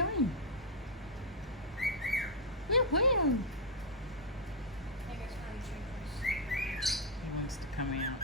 doing? Woo-hoo. He wants to come out.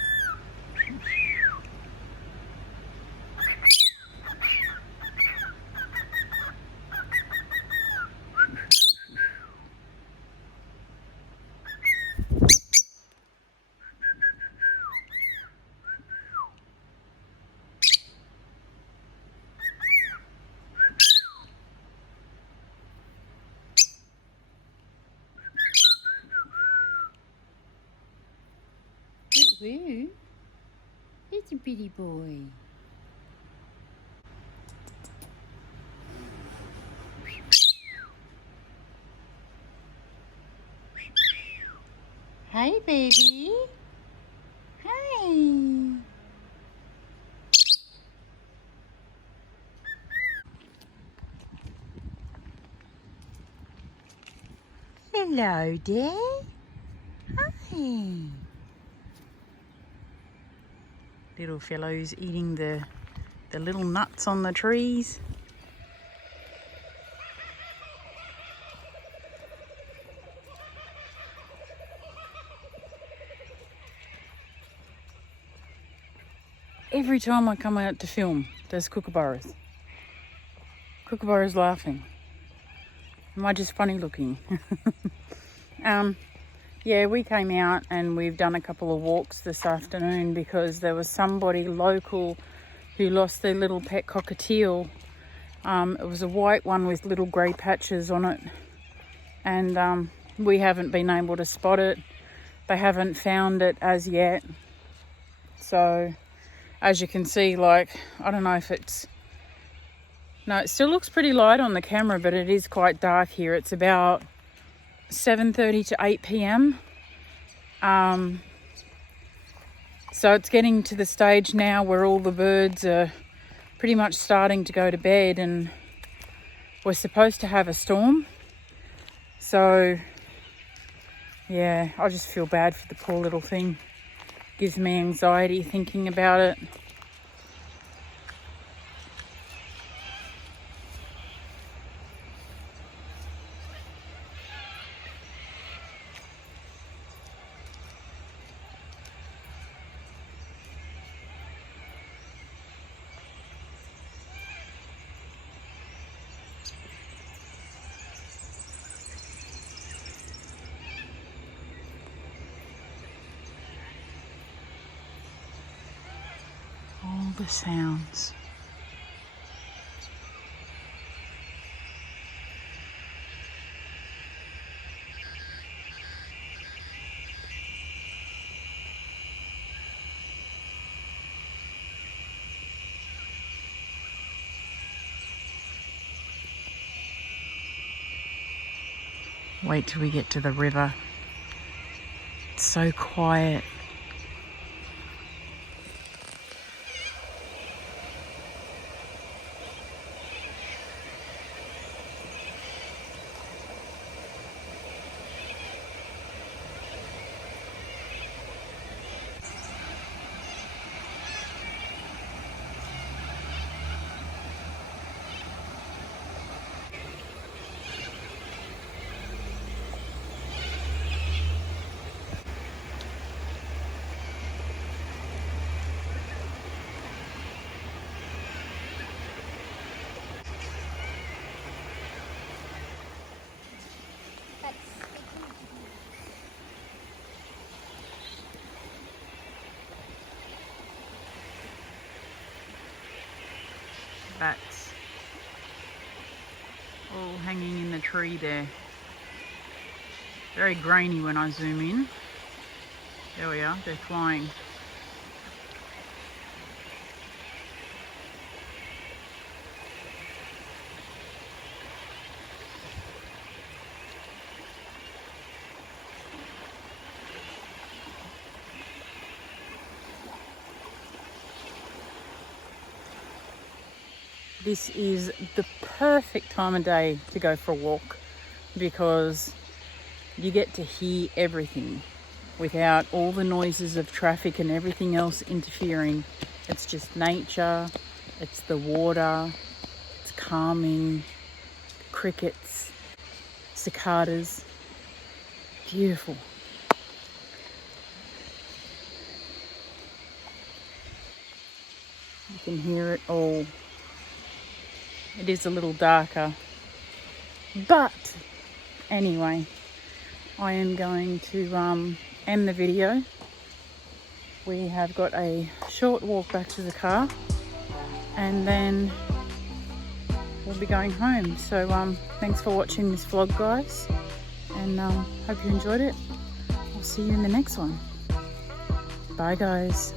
Woo-hoo. It's a pretty boy. Hi, baby. Hi. Hello, dear. Hi. Little fellows eating the little nuts on the trees. Every time I come out to film, there's kookaburras. Kookaburras laughing. Am I just funny looking? Yeah, we came out and we've done a couple of walks this afternoon because there was somebody local who lost their little pet cockatiel. It was a white one with little grey patches on it, and we haven't been able to spot it. They haven't found it as yet. So, as you can see, like, I don't know if it's... No, it still looks pretty light on the camera, but it is quite dark here. It's about 7:30 to 8 p.m. So it's getting to the stage now where all the birds are pretty much starting to go to bed, and we're supposed to have a storm. So yeah, I just feel bad for the poor little thing. Gives me anxiety thinking about it. All the sounds. Wait till we get to the river. It's so quiet. Bats all hanging in the tree there. Very grainy when I zoom in. There we are, they're flying. This is the perfect time of day to go for a walk because you get to hear everything without all the noises of traffic and everything else interfering. It's just nature, it's the water, it's calming. crickets, cicadas. Beautiful. You can hear it all. It is a little darker, but anyway, I am going to end the video. We have got a short walk back to the car and then we'll be going home. So thanks for watching this vlog, guys, and hope you enjoyed it. I'll see you in the next one. Bye, guys.